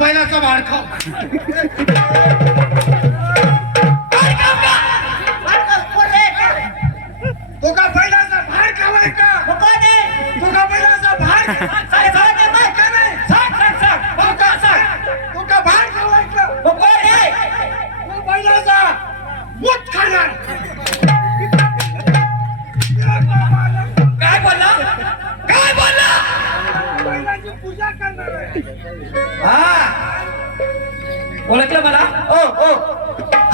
मोबाईलाचा वाढ खाऊ? ओळखलं मला? ओ ओ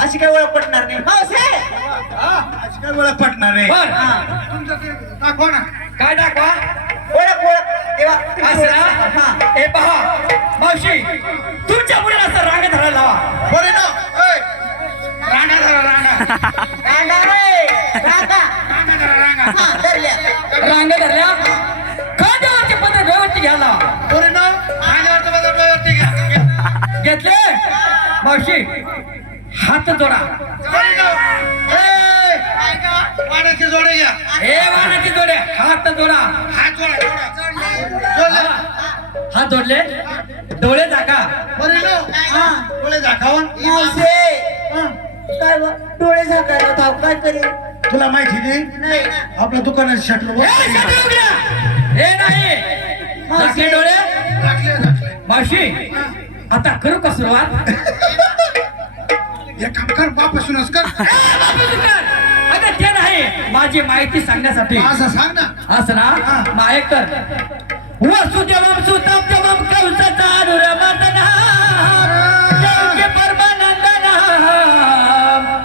अशी काय ओळख पटणार नाही. मावशी आज काय वेळा पटणार आहे बर. तुमचं ते दाखवा ना. काय दाखवा? ओळख ओळख. तेव्हा असं हा ना? हे. पहा. मावशी तुमच्या मुलीला असं रांग धरायला लावा. बरे ना. रांगा धरा रांगा. रांगा रे, रांगा. रांगा धरा रांगा. हा, धरल्या. रांग धरल्या? मावशी हात जोडा. वाड्याची जोडे घ्या हे वाहनाची जोडे हात जोडा. हात जोडा. हात जोडले? डोळे झाका. हा. डोळे दाखवा मावशी. काय बा, डोळे झाकायला धाव काय करेल तुला माहिती नाही नाही. आपल्या दुकानात शटर हे नाही. डोळे? मावशी. आता करू का सुरुवात हे काम कर बापासूनच कर. अगं ते नाही माझी माहिती सांगण्यासाठी असं सांग ना असं ना मग ऐक तर वसुदेवम सुतम देवकी परमानंदना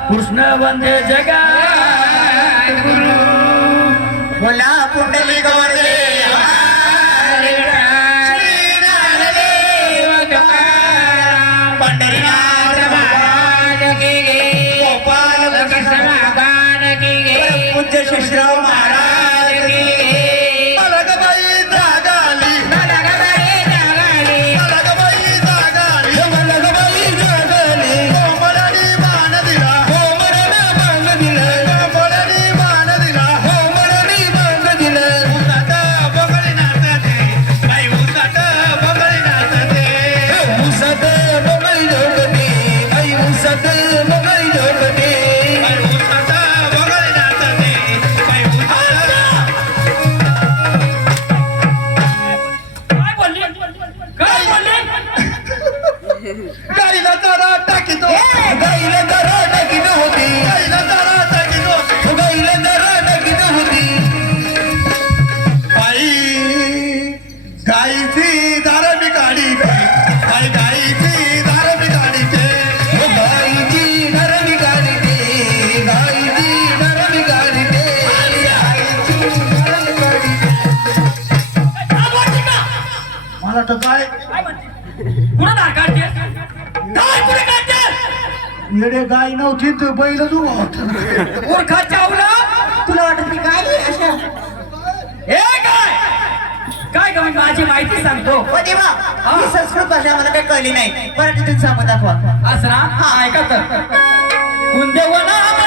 कृष्ण वंदे जगात गुरु పండుగ गाईला जरा टाकीतो गाईला जरा टाकीत होती. गाईला जरा टाकीत होती गाईला जरा टाकीत होती. बाई गाईची दार मी गाडी बाई गाईची दार मी गाडी गाईची दार मी गाडी गाईची दार मी गाडी गाईची दार मी गाडी काय बोलली का मला तर काय? काय येडे गाय नव्हती तर बैलच उभा होता. मूर्खा चावला? तुला वाटत मी काय आहे अशा? हे काय काय गं माझी माहिती सांगतो. ओ देवा ही. संस्कृत भाषा मला काही कळली नाही. मराठीतून सांगून दाखवा. असं ना? हा. ऐका तर. सारे